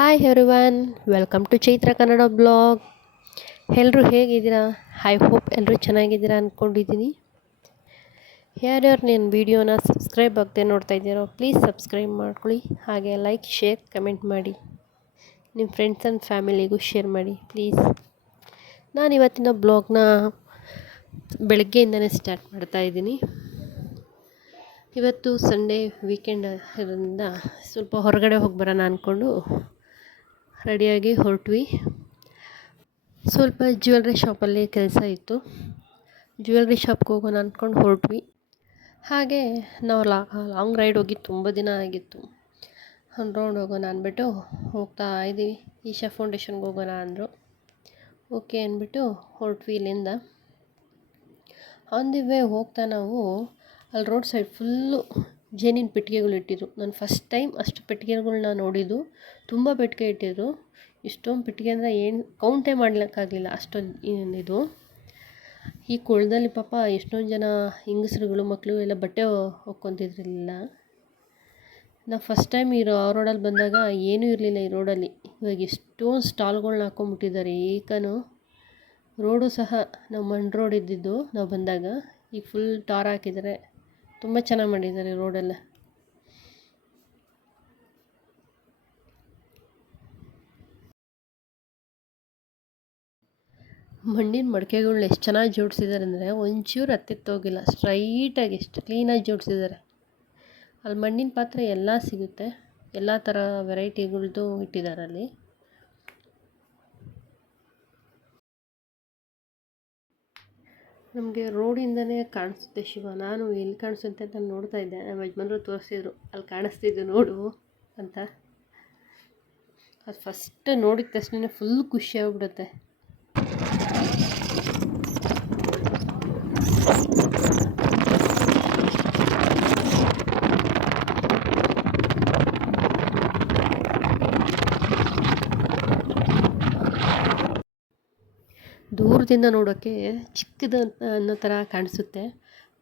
Hi everyone welcome to Chaitra Kannada blog ಎಲ್ಲರೂ ಹೇಗಿದ್ದೀರಾ? I hope ಎಲ್ಲರೂ ಚೆನ್ನಾಗಿದ್ದೀರಾ ಅಂದ್ಕೊಂಡಿದ್ದೀನಿ ಯಾರ್ಯಾರು ನನ್ನ ವೀಡಿಯೋನ ಸಬ್ಸ್ಕ್ರೈಬ್ ಆಗದೆ ನೋಡ್ತಾ ಇದ್ದೀರೋ ಪ್ಲೀಸ್ ಸಬ್ಸ್ಕ್ರೈಬ್ ಮಾಡ್ಕೊಳ್ಳಿ. ಹಾಗೆ ಲೈಕ್ ಶೇರ್ ಕಮೆಂಟ್ ಮಾಡಿ. ನಿಮ್ಮ ಫ್ರೆಂಡ್ಸ್ ಆ್ಯಂಡ್ ಫ್ಯಾಮಿಲಿಗೂ ಶೇರ್ ಮಾಡಿ ಪ್ಲೀಸ್ ನಾನು ಇವತ್ತಿನ ಬ್ಲಾಗ್ನ ಬೆಳಗ್ಗೆಯಿಂದನೇ ಸ್ಟಾರ್ಟ್ ಮಾಡ್ತಾ ಇದ್ದೀನಿ. ಇವತ್ತು ಸಂಡೇ ವೀಕೆಂಡ್ ಇರೋದ್ರಿಂದ ಸ್ವಲ್ಪ ಹೊರಗಡೆ ಹೋಗಿ ಬರೋಣ ಅಂದ್ಕೊಂಡು ರೆಡಿಯಾಗಿ ಹೊರಟ್ವಿ. ಸ್ವಲ್ಪ ಜ್ಯುವೆಲ್ರಿ ಶಾಪಲ್ಲಿ ಕೆಲಸ ಇತ್ತು. ಜ್ಯುವೆಲ್ರಿ ಶಾಪ್ಗೆ ಹೋಗೋಣ ಅಂದ್ಕೊಂಡು ಹೊರಟ್ವಿ. ಹಾಗೆ ನಾವು ಲಾಂಗ್ ರೈಡ್ ಹೋಗಿ ತುಂಬ ದಿನ ಆಗಿತ್ತು. ರೌಂಡ್ ಹೋಗೋಣ ಅಂದ್ಬಿಟ್ಟು ಹೋಗ್ತಾ ಇದ್ದೀವಿ. ಈಶಾ ಫೌಂಡೇಶನ್ಗೆ ಹೋಗೋಣ ಅಂದರು. ಓಕೆ ಅಂದ್ಬಿಟ್ಟು ಹೊರಟ್ವಿ ಇಲ್ಲಿಂದ. ಆನ್ ದಿ ವೇ ಹೋಗ್ತಾ ನಾವು, ಅಲ್ಲಿ ರೋಡ್ ಸೈಡ್ ಫುಲ್ಲು ಜೇನಿನ ಪೆಟ್ಟಿಗೆಗಳು ಇಟ್ಟಿದ್ರು. ನಾನು ಫಸ್ಟ್ ಟೈಮ್ ಅಷ್ಟು ಪೆಟ್ಟಿಗೆಗಳನ್ನ ನೋಡಿದ್ದು. ತುಂಬ ಪೆಟ್ಟಿಗೆ ಇಟ್ಟಿದ್ರು. ಇಷ್ಟೊಂದು ಪೆಟ್ಟಿಗೆ ಅಂದರೆ ಏನು ಕೌಂಟೇ ಮಾಡ್ಲಿಕ್ಕಾಗಲಿಲ್ಲ ಅಷ್ಟೊಂದು ಇದು. ಈ ಕೊಳದಲ್ಲಿ ಪಾಪ ಎಷ್ಟೊಂದು ಜನ ಹೆಂಗಸ್ರುಗಳು ಮಕ್ಕಳು ಎಲ್ಲ ಬಟ್ಟೆ ಒಕ್ಕೊತಿದ್ರಲಿಲ್ಲ ನಾವು ಫಸ್ಟ್ ಟೈಮ್ ಈ ಆ ರೋಡಲ್ಲಿ ಬಂದಾಗ ಏನೂ ಇರಲಿಲ್ಲ ಈ ರೋಡಲ್ಲಿ. ಇವಾಗ ಎಷ್ಟೊಂದು ಸ್ಟಾಲ್ಗಳ್ನ ಹಾಕ್ಕೊಂಬಿಟ್ಟಿದ್ದಾರೆ. ಏಕನು ರೋಡು ಸಹ ನಾವು ಮಣ್ಣು ರೋಡ್ ಇದ್ದಿದ್ದು ನಾವು ಬಂದಾಗ. ಈಗ ಫುಲ್ ಟಾರ್ ಹಾಕಿದ್ದಾರೆ. ತುಂಬ ಚೆನ್ನಾಗಿ ಮಾಡಿದ್ದಾರೆ ರೋಡೆಲ್ಲ. ಮಣ್ಣಿನ ಮಡಕೆಗಳನ್ನ ಎಷ್ಟು ಚೆನ್ನಾಗಿ ಜೋಡಿಸಿದ್ದಾರೆ ಅಂದರೆ ಒಂಚೂರು ಹತ್ತಿತ್ತೋಗಿಲ್ಲ ಸ್ಟ್ರೈಟಾಗಿ ಎಷ್ಟು ಕ್ಲೀನಾಗಿ ಜೋಡಿಸಿದ್ದಾರೆ. ಅಲ್ಲಿ ಮಣ್ಣಿನ ಪಾತ್ರೆ ಎಲ್ಲ ಸಿಗುತ್ತೆ. ಎಲ್ಲ ಥರ ವೆರೈಟಿಗಳದ್ದು ಇಟ್ಟಿದ್ದಾರೆ ಅಲ್ಲಿ. ನಮಗೆ ರೋಡಿಂದನೇ ಕಾಣಿಸುತ್ತೆ ಶಿವ. ನಾನು ಎಲ್ಲಿ ಕಾಣಿಸುತ್ತೆ ಅಂತ ನೋಡ್ತಾ ಇದ್ದೆ. ನಮ್ಮ ಯಜಮಾನ್ರು ತೋರಿಸಿದ್ರು. ಅಲ್ಲಿ ಕಾಣಿಸ್ತಿದ್ದು ನೋಡು ಅಂತ. ಅದು ಫಸ್ಟ್ ನೋಡಿದ ತಕ್ಷಣ ಫುಲ್ ಖುಷಿ ಆಗ್ಬಿಡುತ್ತೆ. ದೂರದಿಂದ ನೋಡೋಕ್ಕೆ ಚಿಕ್ಕದು ಅನ್ನೋ ಥರ ಕಾಣಿಸುತ್ತೆ.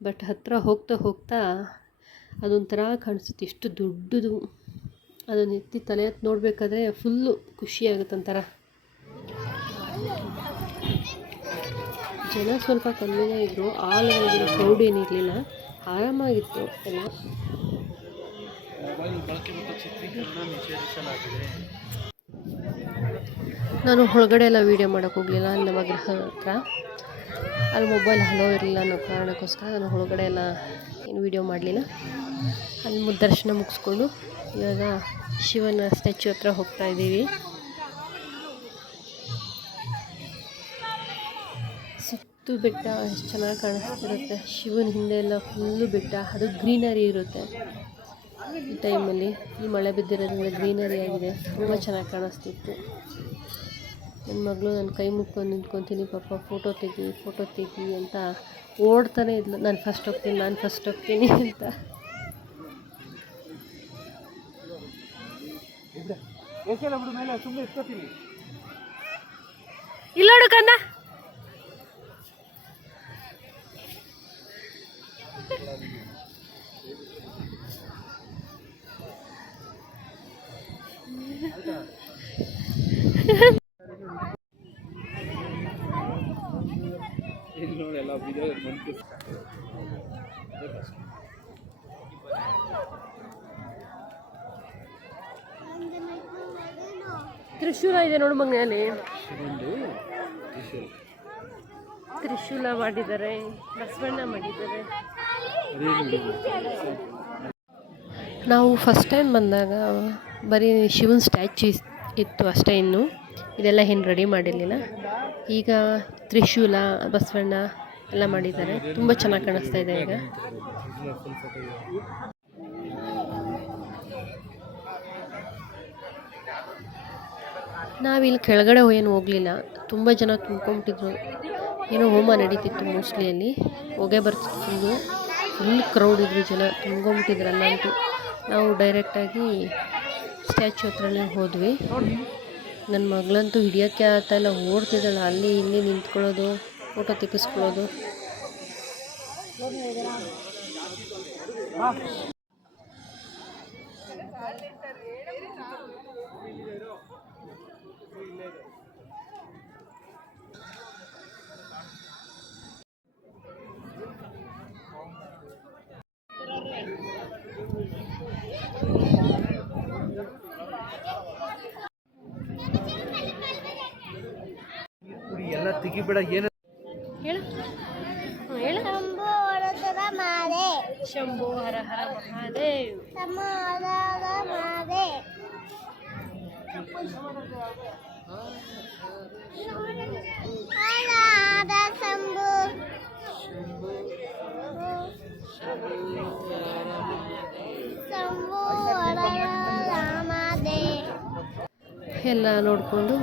ಬಟ್ ಹತ್ತಿರ ಹೋಗ್ತಾ ಹೋಗ್ತಾ ಅದೊಂಥರ ಕಾಣಿಸುತ್ತೆ. ಎಷ್ಟು ದೊಡ್ಡದು. ಅದನ್ನು ಎತ್ತಿ ತಲೆ ಎತ್ತಿ ನೋಡಬೇಕಾದ್ರೆ ಫುಲ್ಲು ಖುಷಿಯಾಗುತ್ತೆ ಒಂಥರ. ಜನ ಸ್ವಲ್ಪ ಕಮ್ಮಿನೇ ಇದ್ದರು ಆ ಲೆವೆಲ್ಗಿನ ಕ್ರೌಡ್ ಏನಿರಲಿಲ್ಲ ಆರಾಮಾಗಿತ್ತು ಎಲ್ಲ. ನಾನು ಹೊರಗಡೆ ಎಲ್ಲ ವೀಡಿಯೋ ಮಾಡೋಕೆ ಹೋಗಲಿಲ್ಲ, ನಮ್ಮ ಗೃಹ ಹತ್ರ. ಅಲ್ಲಿ ಮೊಬೈಲ್ ಹಲೋ ಇರಲಿಲ್ಲ ಅನ್ನೋ ಕಾರಣಕ್ಕೋಸ್ಕರ ನಾನು ಹೊರಗಡೆ ಎಲ್ಲ ಏನು ವೀಡಿಯೋ ಮಾಡಲಿಲ್ಲ. ಅಲ್ಲಿ ದರ್ಶನ ಮುಗಿಸ್ಕೊಂಡು ಇವಾಗ ಶಿವನ ಸ್ಟ್ಯಾಚ್ಯೂ ಹತ್ರ ಹೋಗ್ತಾ ಇದ್ದೀವಿ. ಸುತ್ತು ಬೆಟ್ಟ ಎಷ್ಟು ಚೆನ್ನಾಗಿ ಕಾಣಿಸ್ತಿರುತ್ತೆ. ಶಿವನ ಹಿಂದೆ ಎಲ್ಲ ಫುಲ್ಲು ಬೆಟ್ಟ, ಅದು ಗ್ರೀನರಿ ಇರುತ್ತೆ. ಈ ಟೈಮಲ್ಲಿ ಈ ಮಳೆ ಬಿದ್ದಿರೋದ್ರಿಂದ ಗ್ರೀನರಿ ಆಗಿದೆ, ತುಂಬ ಚೆನ್ನಾಗಿ ಕಾಣಿಸ್ತಿತ್ತು. ನನ್ನ ಮಗಳು ನನ್ನ ಕೈ ಮುಕ್ಕೊಂಡು ನಿಂತ್ಕೊತೀನಿ, ಪಾಪ ಫೋಟೋ ತೆಗಿ ಫೋಟೋ ತೆಗಿ ಅಂತ ಓಡ್ತಾನೆ ಇದ್ಲು. ನಾನು ಫಸ್ಟ್ ಹೋಗ್ತೀನಿ, ನಾನು ಫಸ್ಟ್ ಹೋಗ್ತೀನಿ ಅಂತ. ಇಲ್ಲ ಕಣ್ಣ. ತ್ರಿಶೂಲ ಇದೆ ನೋಡು ಮಗನಲ್ಲಿ ತ್ರಿಶೂಲ. ಮಾಡಿದ್ದಾರೆ ಬಸವಣ್ಣ ಮಾಡಿದ್ದಾರೆ. ನಾವು ಫಸ್ಟ್ ಟೈಮ್ ಬಂದಾಗ ಬರೀ ಶಿವನ ಸ್ಟ್ಯಾಚ್ಯೂ ಇತ್ತು ಅಷ್ಟೇ ಇನ್ನು. ಇದೆಲ್ಲ ಏನು ರೆಡಿ ಮಾಡಿರಲಿಲ್ಲ. ಈಗ ತ್ರಿಶೂಲ ಬಸವಣ್ಣ ಎಲ್ಲ ಮಾಡಿದ್ದಾರೆ. ತುಂಬ ಚೆನ್ನಾಗಿ ಕಾಣಿಸ್ತಾ ಇದೆ ಈಗ. ನಾವಿಲ್ಲಿ ಕೆಳಗಡೆ ಏನು ಹೋಗಲಿಲ್ಲ. ತುಂಬ ಜನ ತುಂಬ್ಕೊಂಬಿಟ್ಟಿದ್ರು. ಏನೋ ಹೋಮ ನಡೀತಿತ್ತು ಮೋಸ್ಟ್ಲಿ ಅಲ್ಲಿ. ಹೊಗೆ ಬರ್ತಿತ್ತು ಫುಲ್ ಕ್ರೌಡ್ ಇದ್ರು ಜನ. ತುಂಬ್ಕೊಂಬಿಟ್ಟಿದ್ರಲ್ಲ ಅಂತೂ. ನಾವು ಡೈರೆಕ್ಟಾಗಿ ಸ್ಟ್ಯಾಚು ಹತ್ರನೇ ಹೋದ್ವಿ. ನನ್ನ ಮಗಳಂತೂ ಹಿಡಿಯೋಕ್ಕೆ ಇಲ್ಲ. ಓಡ್ತಿದ್ದಾಳೆ. ಅಲ್ಲಿ ಇಲ್ಲಿ ನಿಂತ್ಕೊಳ್ಳೋದು ಫೋಟೋ ತೆಗೆಸ್ಕೊಳ್ಳೋದು. ಎಲ್ಲ ಬಿಡ ಏನು ಹೇಳು. ಹೇಳು. ಶಂಭು ಶಂಭು ಹರ ಹರ ಮಹಾದೇವ್. ಶಂಭು. ಎಲ್ಲ ನೋಡಿಕೊಂಡು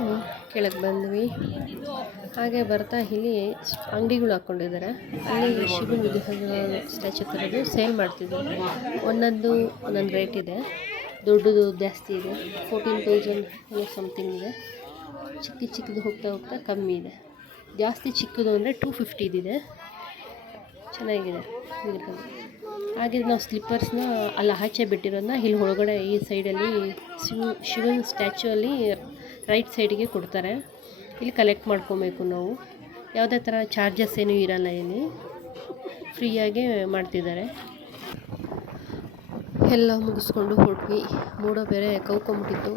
ಕೆಳಗೆ ಬಂದ್ವಿ. ಹಾಗೆ ಬರ್ತಾ ಇಲ್ಲಿ ಅಂಗಡಿಗಳು ಹಾಕ್ಕೊಂಡಿದ್ದಾರೆ. ಅಲ್ಲಿ ವಿಗ್ರಹಗಳು ಸ್ಟ್ಯಾಚು ಥರದ್ದು ಸೇಲ್ ಮಾಡ್ತಿದ್ದಾರೆ ಒಂದೊಂದು ಒಂದೊಂದು ರೇಟ್ ಇದೆ. ದೊಡ್ಡದು ಜಾಸ್ತಿ ಇದೆ. ಫೋರ್ಟೀನ್ ತೌಸಂಡ್ ಸಮಥಿಂಗ್ ಇದೆ. ಚಿಕ್ಕ ಚಿಕ್ಕದು ಹೋಗ್ತಾ ಹೋಗ್ತಾ ಕಮ್ಮಿ ಇದೆ. ಜಾಸ್ತಿ ಚಿಕ್ಕದು ಅಂದರೆ ಟೂ ಫಿಫ್ಟಿದಿದೆ ಚೆನ್ನಾಗಿದೆ. ಹಾಗೆ ನಾವು ಸ್ಲಿಪ್ಪರ್ಸ್ನ ಅಲ್ಲಿ, ಆಚೆ ಬಿಟ್ಟಿರೋದನ್ನ ಇಲ್ಲಿ ಒಳಗಡೆ ಈ ಸೈಡಲ್ಲಿ ಶಿವ, ಶಿವನ ಸ್ಟ್ಯಾಚು ಅಲ್ಲಿ ರೈಟ್ ಸೈಡಿಗೆ ಕೊಡ್ತಾರೆ. ಇಲ್ಲಿ ಕಲೆಕ್ಟ್ ಮಾಡ್ಕೊಬೇಕು ನಾವು. ಯಾವುದೇ ಥರ ಚಾರ್ಜಸ್ ಏನೂ ಇರಲ್ಲ ಇಲ್ಲಿ. ಫ್ರೀಯಾಗಿ ಮಾಡ್ತಿದ್ದಾರೆ. ಎಲ್ಲ ಮುಗಿಸ್ಕೊಂಡು ಹೊರಟ್ವಿ. ಮೋಡ ಬೇರೆ ಕವ್ಕೊಂಬಿಟ್ಟಿತ್ತು.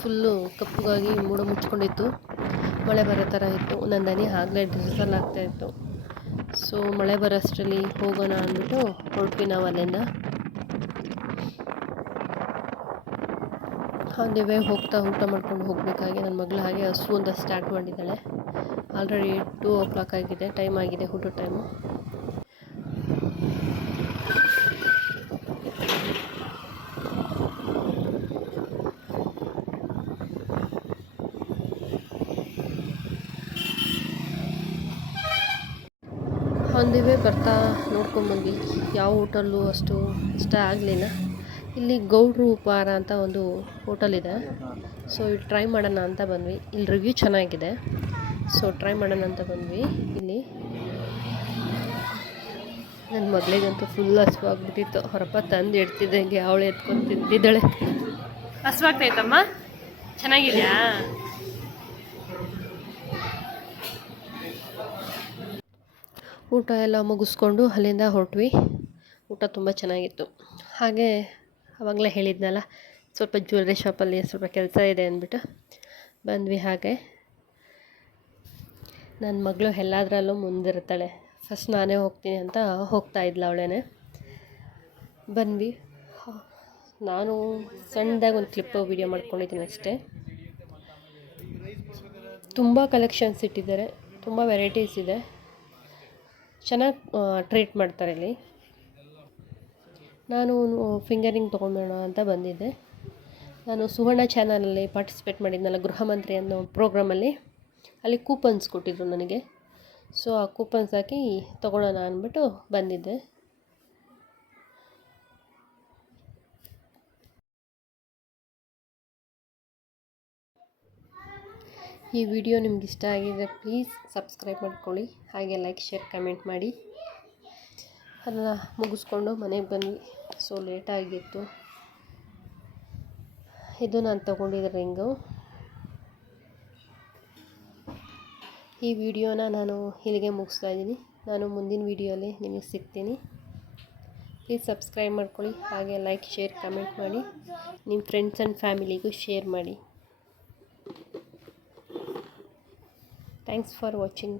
ಫುಲ್ಲು ಕಪ್ಪಗಾಗಿ ಮೋಡ ಮುಚ್ಕೊಂಡಿತ್ತು. ಮಳೆ ಬರೋ ಥರ ಇತ್ತು. ನನ್ನ ದನಿ ಆಗಲೇ ಆಗ್ತಾಯಿತ್ತು ಸೊ ಮಳೆ ಬರೋಷ್ಟರಲ್ಲಿ ಹೋಗೋಣ ಅಂದ್ಬಿಟ್ಟು ಹೊರಟ್ವಿ ನಾವು ಅಲ್ಲಿಂದ ಹಾಗೆ ವೇ ಹೋಗ್ತಾ ಊಟ ಮಾಡ್ಕೊಂಡು ಹೋಗಬೇಕಾಗಿ ನನ್ನ ಮಗಳು ಹಾಗೆ ಹಸು ಅಂತ ಸ್ಟಾರ್ಟ್ ಮಾಡಿದ್ದಾಳೆ. ಆಲ್ರೆಡಿ ಟೂ ಓ ಕ್ಲಾಕ್ ಆಗಿದೆ ಟೈಮ್ ಆಗಿದೆ ಊಟದ ಟೈಮು ಆನ್ ದಿ ವೇ ಬರ್ತಾ ನೋಡ್ಕೊಂಬಂದ್ವಿ ಯಾವ ಹೋಟಲ್ಲು ಅಷ್ಟು ಇಷ್ಟ ಆಗಲಿಲ್ಲ. ಇಲ್ಲಿ ಗೌಡ್ರು ಉಪಹಾರ ಅಂತ ಒಂದು ಹೋಟೆಲ್ ಇದೆ. ಸೊ ಇಲ್ಲಿ ಟ್ರೈ ಮಾಡೋಣ ಅಂತ ಬಂದ್ವಿ. ಇಲ್ಲಿ ರಿವ್ಯೂ ಚೆನ್ನಾಗಿದೆ. ಸೊ ಟ್ರೈ ಮಾಡೋಣ ಅಂತ ಬಂದ್ವಿ. ಇಲ್ಲಿ ನನ್ನ ಮಗಳಿಗಂತೂ ಫುಲ್ ಹಸುವಾಗ್ಬಿಟ್ಟಿತ್ತು. ಹೊರಪ ತಂದು ಇಡ್ತಿದ್ದಂಗೆ ಅವಳು ಎತ್ಕೊಂಡು ತಿಂತಿದ್ದಾಳೆ ಹಸುವಾಗ್ತೈತಮ್ಮ ಚೆನ್ನಾಗಿದೆಯಾ? ಊಟ ಎಲ್ಲ ಮುಗಿಸ್ಕೊಂಡು ಅಲ್ಲಿಂದ ಹೊರಟ್ವಿ. ಊಟ ತುಂಬ ಚೆನ್ನಾಗಿತ್ತು. ಹಾಗೆ ಆವಾಗಲೇ ಹೇಳಿದ್ನಲ್ಲ, ಸ್ವಲ್ಪ ಜ್ಯುವೆಲ್ರಿ ಶಾಪಲ್ಲಿ ಸ್ವಲ್ಪ ಕೆಲಸ ಇದೆ ಅಂದ್ಬಿಟ್ಟು ಬಂದ್ವಿ ಹಾಗೆ. ನನ್ನ ಮಗಳು ಎಲ್ಲದರಲ್ಲೂ ಮುಂದಿರ್ತಾಳೆ. ಫಸ್ಟ್ ನಾನೇ ಹೋಗ್ತೀನಿ ಅಂತ ಹೋಗ್ತಾ ಇದ್ಲ ಅವಳೇನೆ. ಬಂದ್ವಿ. ನಾನು ಸಣ್ಣದಾಗಿ ಒಂದು ಕ್ಲಿಪ್ಪು ವೀಡಿಯೋ ಮಾಡ್ಕೊಂಡಿದ್ದೀನಿ ಅಷ್ಟೇ. ತುಂಬ ಕಲೆಕ್ಷನ್ಸ್ ಇಟ್ಟಿದ್ದಾರೆ. ತುಂಬ ವೆರೈಟೀಸ್ ಇದೆ. ಚೆನ್ನಾಗಿ ಟ್ರೀಟ್ ಮಾಡ್ತಾರೆ ಇಲ್ಲಿ. ನಾನು ಫಿಂಗರಿಂಗ್ ತೊಗೊಂಬೋಣ ಅಂತ ಬಂದಿದ್ದೆ. ನಾನು ಸುವರ್ಣ ಚಾನಲಲ್ಲಿ ಪಾರ್ಟಿಸಿಪೇಟ್ ಮಾಡಿದ್ನಲ್ಲ, ಗೃಹ ಮಂತ್ರಿ ಅನ್ನೋ ಪ್ರೋಗ್ರಾಮಲ್ಲಿ ಅಲ್ಲಿ ಕೂಪನ್ಸ್ ಕೊಟ್ಟಿದ್ರು ನನಗೆ. ಸೊ ಆ ಕೂಪನ್ಸ್ ಹಾಕಿ ತೊಗೊಳೋಣ ಅಂದ್ಬಿಟ್ಟು ಬಂದಿದ್ದೆ. ಈ ವಿಡಿಯೋ ನಿಮ್ಗೆ ಇಷ್ಟ ಆಗಿದ್ರೆ ಪ್ಲೀಸ್ ಸಬ್ಸ್ಕ್ರೈಬ್ ಮಾಡ್ಕೊಳ್ಳಿ. ಹಾಗೆ ಲೈಕ್ ಶೇರ್ ಕಮೆಂಟ್ ಮಾಡಿ. ಅದನ್ನ ಮುಗಿಸ್ಕೊಂಡು ಮನೆಗೆ ಬಂದ್ವಿ ಸೊ ಲೇಟಾಗಿತ್ತು ಇದು ನಾನು ತೊಗೊಂಡಿದ್ದ ರಿಂಗು. ಈ ವಿಡಿಯೋನ ನಾನು ಇಲ್ಲಿಗೆ ಮುಗಿಸ್ತಾ ಇದ್ದೀನಿ. ನಾನು ಮುಂದಿನ ವಿಡಿಯೋಲಿ ನಿಮಗೆ ಸಿಗ್ತೀನಿ. ಪ್ಲೀಸ್ ಸಬ್ಸ್ಕ್ರೈಬ್ ಮಾಡ್ಕೊಳ್ಳಿ. ಹಾಗೆ ಲೈಕ್ ಶೇರ್ ಕಮೆಂಟ್ ಮಾಡಿ. ನಿಮ್ಮ ಫ್ರೆಂಡ್ಸ್ ಆ್ಯಂಡ್ ಫ್ಯಾಮಿಲಿಗೂ ಶೇರ್ ಮಾಡಿ. Thanks for watching